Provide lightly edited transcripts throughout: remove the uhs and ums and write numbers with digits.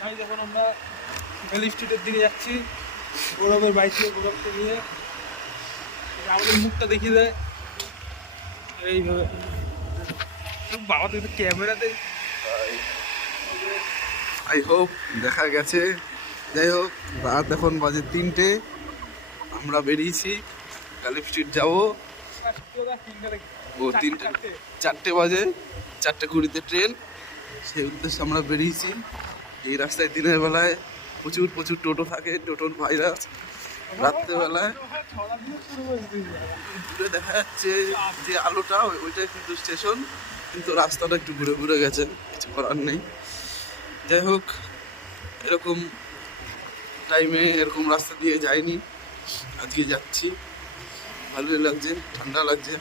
তাই যখন আমরা ভ্যালি স্ট্রিটের দিকে যাচ্ছি গৌরবের বাইক থেকে গৌরবকে নিয়ে আমাদের মুখটা দেখিয়ে দেয় এইভাবে। বাবা তুই তো ক্যামেরাতে আই হোপ দেখা গেছে। যাই হোক, রাত এখন বাজে 3টে, আমরা বেরিয়েছি গালিব স্ট্রিট যাবো। ও 4টে বাজে, 4:20 ট্রেন, সেই উদ্দেশ্যে আমরা বেরিয়েছি। এই রাস্তায় দিনের বেলায় প্রচুর প্রচুর টোটো থাকে, টোটোর ভাইরাস। রাত্রেবেলায় দূরে দেখা যাচ্ছে যে আলোটা, ওইটাই কিন্তু স্টেশন, কিন্তু রাস্তাটা একটু ঘুরে ঘুরে গেছে, কিছু করার নেই। যাই হোক, এরকম টাইমে এরকম রাস্তা দিয়ে যাইনি, আজকে যাচ্ছি। ভালোই লাগছে, ঠান্ডা লাগছে।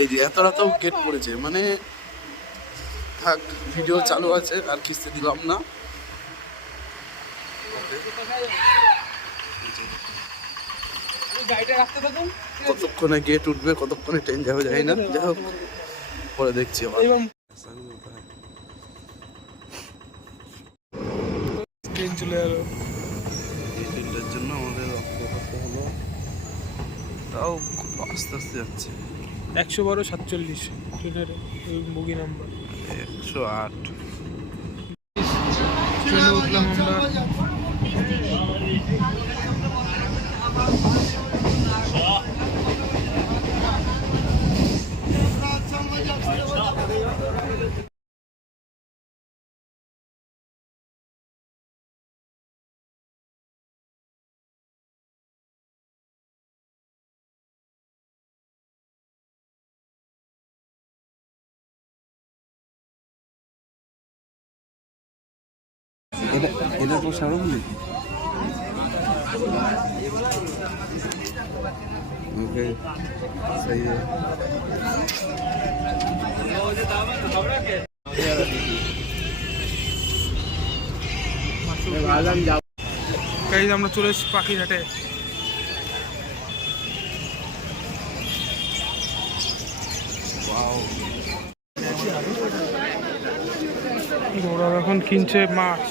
এই যে এত রাতেও গেট পড়েছে, মানে থাক, ভিডিও চালু আছে, আর কিস্তি দিলাম না। কতক্ষণে গেট উঠবে, কতক্ষণে ট্রেন যাবে যাই না। যাই হোক, পরে দেখছি আবার। ট্রেন চলে গেল। এই ট্রেনটার জন্য আমাদের অপেক্ষা করতে হলো, তাও খুব আস্তে আস্তে যাচ্ছে। 112-47 ট্রেনের বগি নাম্বার 108। ট্রেনে উঠলাম আমরা। এটা তো সারম নেই। ओके, सही है। গাইজ আমরা চলে এসেছি পাখিরহাটে। গৌরব এখন কিনছে মাছ।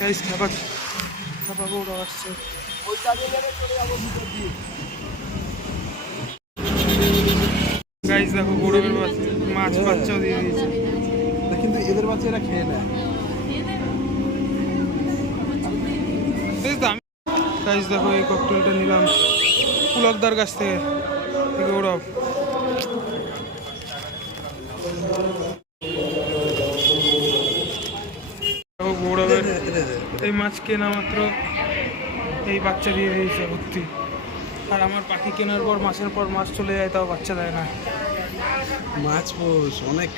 গাইজ খাবার গৌরব আসছে। গাইজ দেখো গৌরবের মাছ বাচ্চাও দিয়ে দিয়েছে, কিন্তু এদের বাচ্চারা খেয়ে নেয়। গাইজ দেখো এই ককটেলটা নিলাম পুলকদার কাছ থেকে, গৌরব। গৌরবের এই মাছ কেনা মাত্র এই বাচ্চা দিয়ে দিয়েছে ভর্তি। আর আমার পাখি কেনার পর মাছের পর মাছ চলে যায়, তাও বাচ্চা দেয় না। মাছ পোষ অনেক